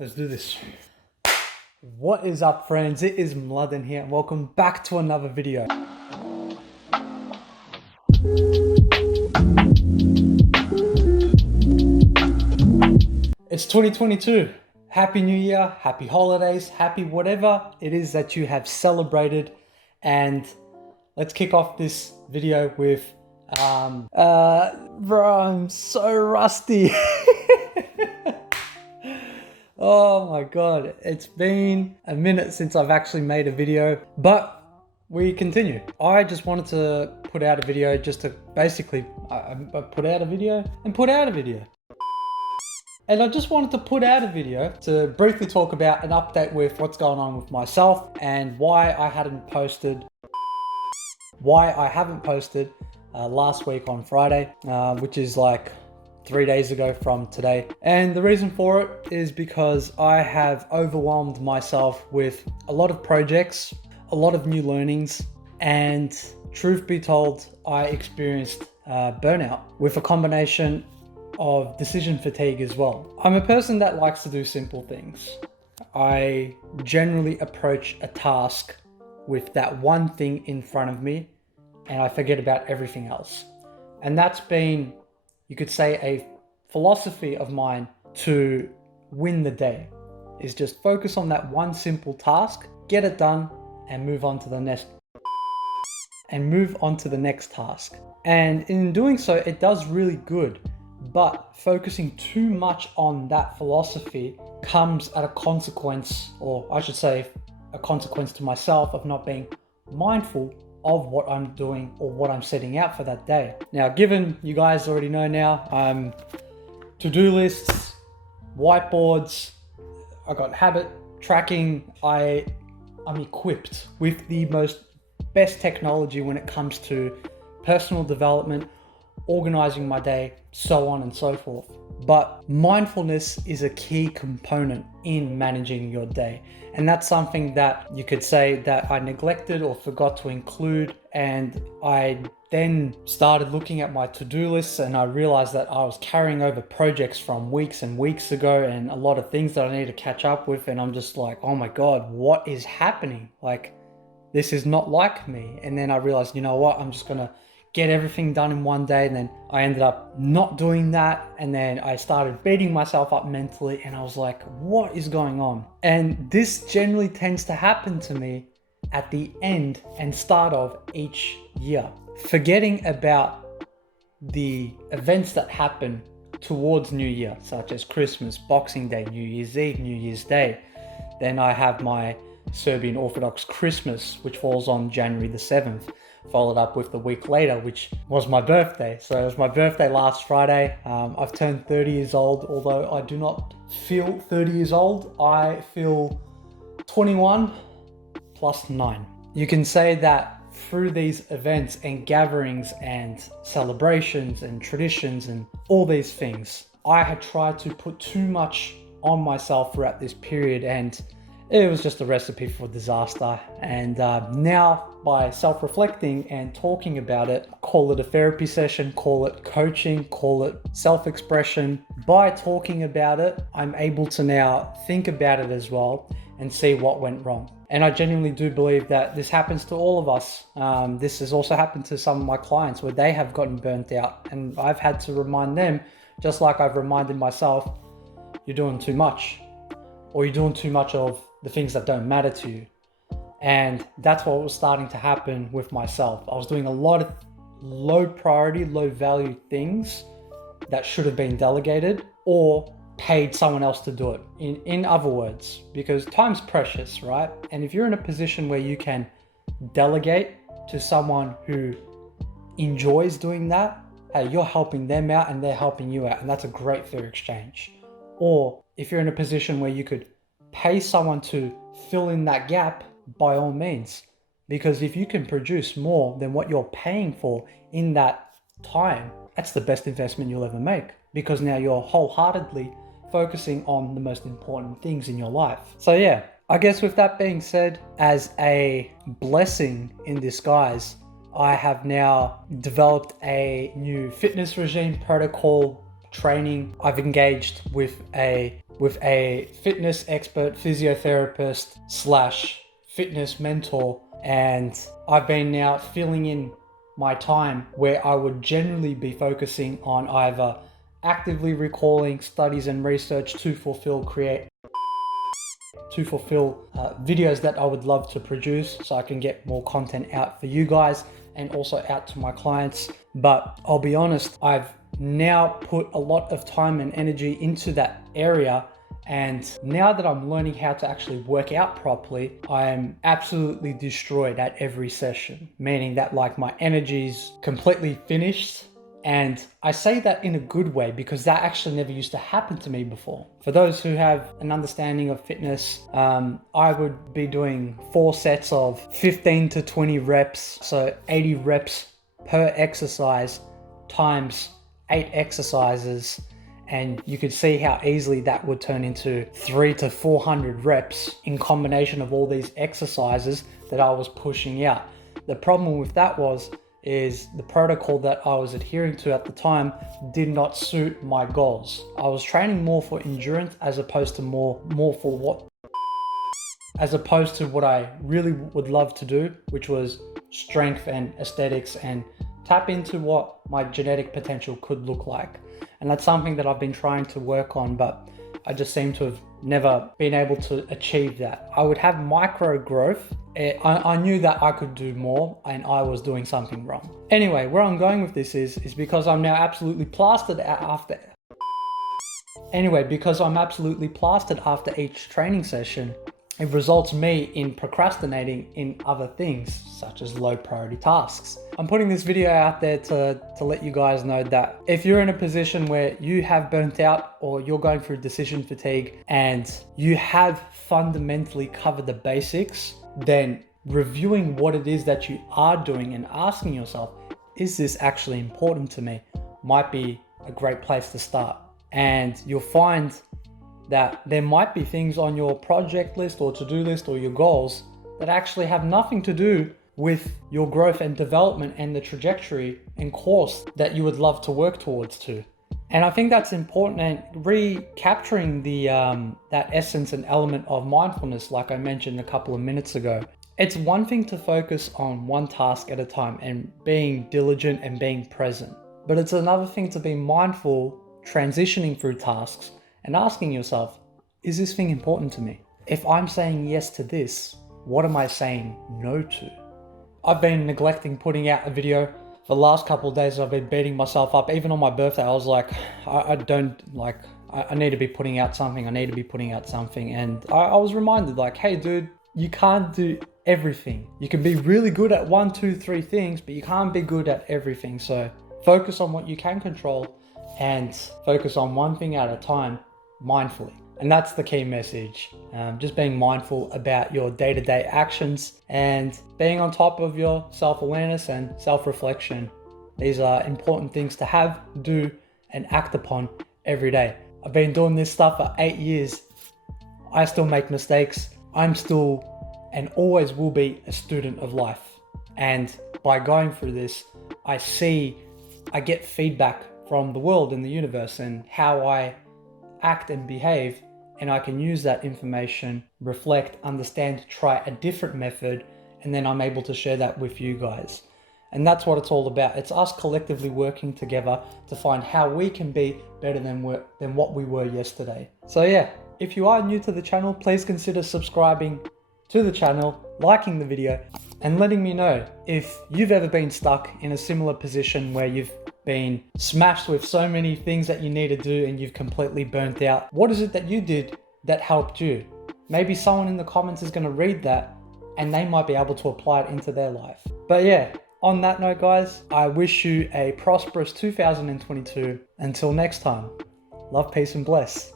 Let's do this. What is up, friends? It is Mladen here and welcome back to another video. It's 2022. Happy New Year, happy holidays, happy whatever it is that you have celebrated. And let's kick off this video with, bro, I'm so rusty. Oh my God, it's been a minute since I've actually made a video, but we continue. I just wanted to put out a video just to basically, I put out a video and put out a video. And I just wanted to put out a video to briefly talk about an update with what's going on with myself and why I haven't posted last week on Friday, which is like 3 days ago from today. And the reason for it is because I have overwhelmed myself with a lot of projects, a lot of new learnings, and truth be told, I experienced burnout with a combination of decision fatigue as well. I'm a person that likes to do simple things. I generally approach a task with that one thing in front of me and I forget about everything else. And that's been, you could say, a philosophy of mine to win the day, is just focus on that one simple task, get it done, and move on to the next task. And in doing so, it does really good. But focusing too much on that philosophy comes at a consequence, or I should say a consequence to myself, of not being mindful of what I'm doing or what I'm setting out for that day. Now, given you guys already know now, to-do lists, whiteboards, I got habit tracking, I'm equipped with the best technology when it comes to personal development, organizing my day, so on and so forth. But mindfulness is a key component in managing your day. And that's something that you could say that I neglected or forgot to include. And I then started looking at my to-do lists and I realized that I was carrying over projects from weeks and weeks ago and a lot of things that I need to catch up with. And I'm just like, oh my God, what is happening? Like, this is not like me. And then I realized, you know what, I'm just gonna get everything done in one day. And then I ended up not doing that. And then I started beating myself up mentally and I was like, what is going on? And this generally tends to happen to me at the end and start of each year, forgetting about the events that happen towards New Year, such as Christmas, Boxing Day, New Year's Eve, New Year's Day. Then I have my Serbian Orthodox Christmas, which falls on January the 7th. Followed up with the week later, which was my birthday. So it was my birthday last Friday. I've turned 30 years old, although I do not feel 30 years old. I feel 21 plus 9. You can say that through these events and gatherings and celebrations and traditions and all these things, I had tried to put too much on myself throughout this period, and it was just a recipe for disaster. And now, by self-reflecting and talking about it, call it a therapy session, call it coaching, call it self-expression. By talking about it, I'm able to now think about it as well and see what went wrong. And I genuinely do believe that this happens to all of us. This has also happened to some of my clients where they have gotten burnt out. And I've had to remind them, just like I've reminded myself, you're doing too much, or you're doing too much of the things that don't matter to you. And that's what was starting to happen with myself. I was doing a lot of low priority, low value things that should have been delegated or paid someone else to do it. In other words, because time's precious, right? And if you're in a position where you can delegate to someone who enjoys doing that, hey, you're helping them out and they're helping you out. And that's a great fair exchange. Or if you're in a position where you could pay someone to fill in that gap, by all means, because if you can produce more than what you're paying for in that time, that's the best investment you'll ever make, because now you're wholeheartedly focusing on the most important things in your life. So yeah, I guess with that being said, as a blessing in disguise, I have now developed a new fitness regime, protocol, training. I've engaged with a with a fitness expert, physiotherapist slash fitness mentor, and I've been now filling in my time where I would generally be focusing on either actively recalling studies and research to fulfill videos that I would love to produce so I can get more content out for you guys and also out to my clients. But I'll be honest, I've now put a lot of time and energy into that area, and now that I'm learning how to actually work out properly, I am absolutely destroyed at every session, meaning that like my energy's completely finished. And I say that in a good way because that actually never used to happen to me before. For those who have an understanding of fitness, I would be doing 4 sets of 15 to 20 reps. So 80 reps per exercise times 8 exercises. And you could see how easily that would turn into 300 to 400 reps in combination of all these exercises that I was pushing out. The problem with that is the protocol that I was adhering to at the time did not suit my goals. I was training more for endurance as opposed to what I really would love to do, which was strength and aesthetics and tap into what my genetic potential could look like. And that's something that I've been trying to work on, but I just seem to have never been able to achieve that. I would have micro growth. I knew that I could do more and I was doing something wrong. Anyway, where I'm going with this is because I'm now absolutely plastered after each training session. It results me in procrastinating in other things, such as low priority tasks. I'm putting this video out there to let you guys know that if you're in a position where you have burnt out or you're going through decision fatigue and you have fundamentally covered the basics, then reviewing what it is that you are doing and asking yourself, is this actually important to me, might be a great place to start. And you'll find that there might be things on your project list or to-do list or your goals that actually have nothing to do with your growth and development and the trajectory and course that you would love to work towards to. And I think that's important, and recapturing that essence and element of mindfulness, like I mentioned a couple of minutes ago. It's one thing to focus on one task at a time and being diligent and being present, but it's another thing to be mindful, transitioning through tasks and asking yourself, is this thing important to me? If I'm saying yes to this, what am I saying no to? I've been neglecting putting out a video. For the last couple of days, I've been beating myself up. Even on my birthday, I was like, I need to be putting out something. And I was reminded like, hey dude, you can't do everything. You can be really good at 1, 2, 3 things, but you can't be good at everything. So focus on what you can control and focus on one thing at a time mindfully. And that's the key message. Just being mindful about your day-to-day actions and being on top of your self-awareness and self-reflection. These are important things to have, do, and act upon every day. I've been doing this stuff for 8 years. I still make mistakes. I'm still and always will be a student of life. And by going through this, I get feedback from the world and the universe and how I act and behave. And I can use that information, reflect, understand, try a different method, and then I'm able to share that with you guys. And that's what it's all about. It's us collectively working together to find how we can be better than what we were yesterday. So yeah, if you are new to the channel, please consider subscribing to the channel, liking the video, and letting me know if you've ever been stuck in a similar position where you've been smashed with so many things that you need to do and you've completely burnt out. What is it that you did that helped you? Maybe someone in the comments is going to read that and they might be able to apply it into their life. But yeah, on that note guys, I wish you a prosperous 2022. Until next time, love, peace and bless.